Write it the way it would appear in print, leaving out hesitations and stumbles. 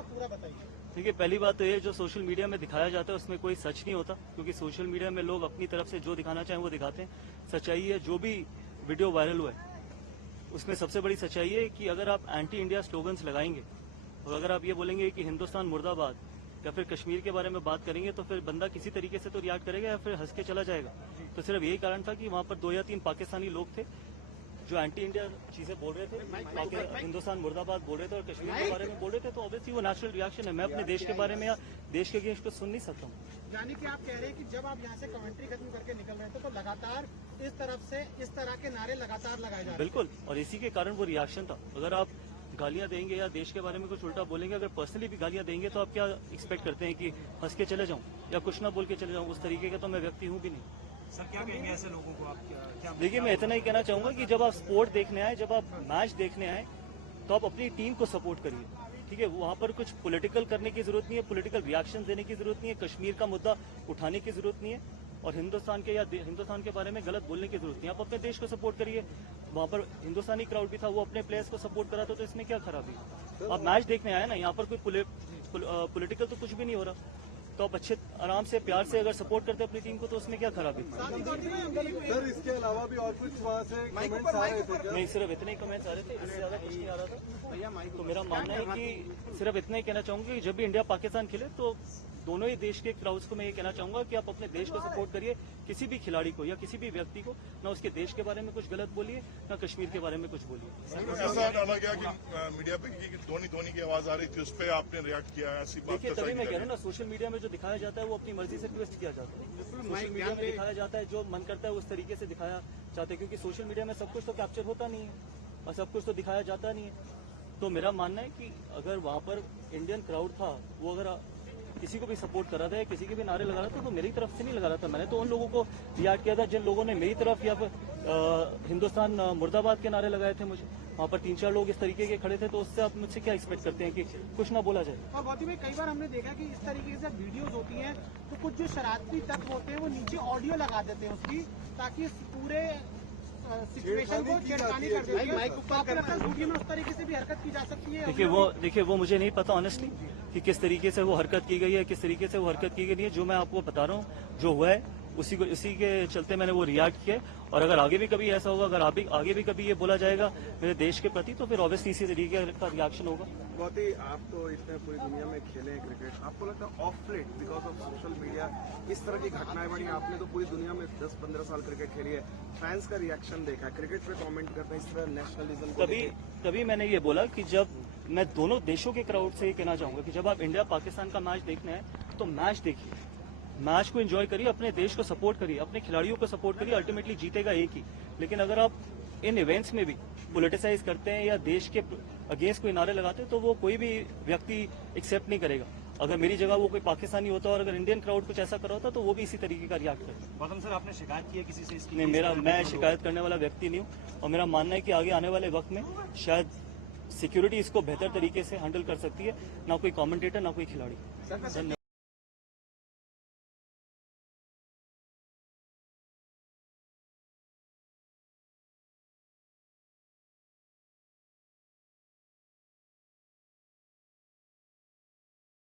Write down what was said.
था, पूरा बताइए। देखिए, पहली बात तो ये जो सोशल मीडिया में दिखाया जाता है उसमें कोई सच नहीं होता, क्योंकि सोशल मीडिया में लोग अपनी तरफ से जो दिखाना चाहें वो दिखाते हैं। सच्चाई है, जो भी वीडियो वायरल हुआ है उसमें सबसे बड़ी सच्चाई है कि अगर आप एंटी इंडिया स्लोगन्स लगाएंगे और अगर आप ये बोलेंगे कि हिंदुस्तान मुर्दाबाद या फिर कश्मीर के बारे में बात करेंगे तो फिर बंदा किसी तरीके से तो रिएक्ट करेगा या फिर हंस के चला जाएगा। तो सिर्फ यही कारण था कि वहां पर 2 या 3 पाकिस्तानी लोग थे जो एंटी इंडिया चीजें बोल रहे थे, हिंदुस्तान मुर्दाबाद बोल रहे थे और कश्मीर के बारे में बोल रहे थे, तो ऑब्वियसली वो नेचुरल रिएक्शन है। मैं अपने देश के बारे में या देश के अगेंस्ट को सुन नहीं सकता हूँ। यानी कि आप कह रहे हैं कि जब आप यहाँ से कमेंट्री खत्म करके निकल रहे थे तो लगातार इस तरफ से इस तरह के नारे लगातार लगाए जा रहे थे। बिल्कुल, और इसी के कारण वो रिएक्शन था। अगर आप गालियां देंगे या देश के बारे में कुछ उल्टा बोलेंगे, अगर पर्सनली भी गालियां देंगे तो आप क्या एक्सपेक्ट करते हैं कि हंस के चले जाऊं या कुछ ना बोल के चले जाऊं? उस तरीके का तो मैं व्यक्ति हूं भी नहीं। सर क्या कहेंगे ऐसे लोगों को आप? क्या देखिए, मैं इतना ही कहना चाहूंगा कि जब आप स्पोर्ट देखने आए, जब आप मैच देखने आए, तो आप अपनी टीम को सपोर्ट करिए, ठीक है? वहां पर कुछ पॉलिटिकल करने की जरूरत नहीं है, पॉलिटिकल रिएक्शन देने की जरूरत नहीं है, कश्मीर का मुद्दा उठाने की जरूरत नहीं है और हिंदुस्तान के या हिंदुस्तान के बारे में गलत बोलने की जरूरत नहीं है। आप अपने देश को सपोर्ट करिए। वहां पर हिंदुस्तानी क्राउड भी था, वो अपने प्लेयर्स को सपोर्ट करा था, तो इसमें क्या खराबी? आप मैच देखने आए ना, यहाँ पर कोई पॉलिटिकल तो कुछ भी नहीं हो रहा। तो आप अच्छे आराम से प्यार से अगर सपोर्ट करते अपनी टीम को तो उसमें क्या खराबी? सर इसके अलावा भी और कुछ वहाँ से कमेंट्स आ रहे थे क्या? नहीं, सिर्फ इतने ही कमेंट्स आ रहे थे, इससे ज्यादा कुछ नहीं आ रहा था। तो मेरा मानना है कि सिर्फ इतना ही कहना चाहूंगा कि जब भी इंडिया पाकिस्तान खेले तो दोनों ही देश के क्राउड्स को मैं ये कहना चाहूंगा कि आप अपने देश को सपोर्ट करिए। किसी भी खिलाड़ी को या किसी भी व्यक्ति को ना उसके देश के बारे में कुछ गलत बोलिए, ना कश्मीर के बारे में कुछ बोलिए। ऐसा डाला गया कि मीडिया पे कि धोनी की आवाज आ रही थी, उस पर आपने रिएक्ट किया, ऐसी बात? देखिए, तभी मैं कह रहा हूँ ना, सोशल मीडिया में जो दिखाया जाता है वो अपनी मर्जी से ट्विस्ट किया जाता है। सोशल मीडिया में दिखाया जाता है जो मन करता है उस तरीके से दिखाया जाता है, क्योंकि सोशल मीडिया में सब कुछ तो कैप्चर होता नहीं है और सब कुछ तो दिखाया जाता नहीं है। तो मेरा मानना है कि अगर वहां पर इंडियन क्राउड था, वो अगर किसी को भी सपोर्ट कर रहा था या किसी के भी नारे लगा रहा था तो मेरी तरफ से नहीं लगा रहा था। मैंने तो उन लोगों को रिएक्ट किया था जिन लोगों ने मेरी तरफ या फिर हिंदुस्तान मुर्दाबाद के नारे लगाए थे। मुझे वहाँ पर 3-4 लोग इस तरीके के खड़े थे, तो उससे आप मुझसे क्या एक्सपेक्ट करते हैं कि कुछ ना बोला जाए? और गौतम भाई, कई बार हमने देखा कि इस तरीके से वीडियोज होती हैं तो कुछ जो शरारती तत्व होते हैं वो नीचे ऑडियो लगा देते हैं उसकी, ताकि पूरे सिचुएशन को छेड़खानी कर देते हैं। माइक ऊपर करना वीडियो में उस तरीके से भी हरकत की जा सकती है। देखिए वो मुझे नहीं पता ऑनेस्टली कि किस तरीके से वो हरकत की गई है, किस तरीके से वो हरकत की गई है। जो मैं आपको बता रहा हूँ जो हुआ है उसी के चलते मैंने वो रिएक्ट किया। और अगर आगे भी कभी ऐसा होगा, अगर आगे भी कभी ये बोला जाएगा मेरे देश के प्रति, तो फिर ऑब्वियसली इसी तरीके का रिएक्शन होगा। बहुत ही, आप तो इतने पूरी दुनिया में खेले हैं क्रिकेट, आपको लगता है of late because of social media इस तरह की घटनाएं बढ़ी? आपने तो पूरी दुनिया में 10-15 साल क्रिकेट खेली है, फैंस का रिएक्शन देखा है, क्रिकेट पे कमेंट करते हैं इस तरह नेशनलिज्म। कभी मैंने ये बोला कि जब मैं दोनों देशों के क्राउड से ये कहना चाहूंगा कि जब आप इंडिया पाकिस्तान का मैच देखना है तो मैच देखिए, मैच को एंजॉय करिए, अपने देश को सपोर्ट करिए, अपने खिलाड़ियों को सपोर्ट करिए। अल्टीमेटली जीतेगा एक ही। लेकिन अगर आप इन इवेंट्स में भी पॉलिटिसाइज करते हैं या देश के अगेंस्ट कोई नारे लगाते हैं तो वो कोई भी व्यक्ति एक्सेप्ट नहीं करेगा। अगर मेरी जगह वो कोई पाकिस्तानी होता और अगर इंडियन क्राउड कुछ ऐसा कर रहा होता तो वो भी इसी तरीके का रिएक्ट करता। गौतम सर, आपने शिकायत की है किसी से इसकी? नहीं, मैं शिकायत करने वाला व्यक्ति नहीं हूँ और मेरा मानना है कि आगे आने वाले वक्त में शायद सिक्योरिटी इसको बेहतर तरीके से हैंडल कर सकती है, ना कोई कमेंटेटर ना कोई खिलाड़ी।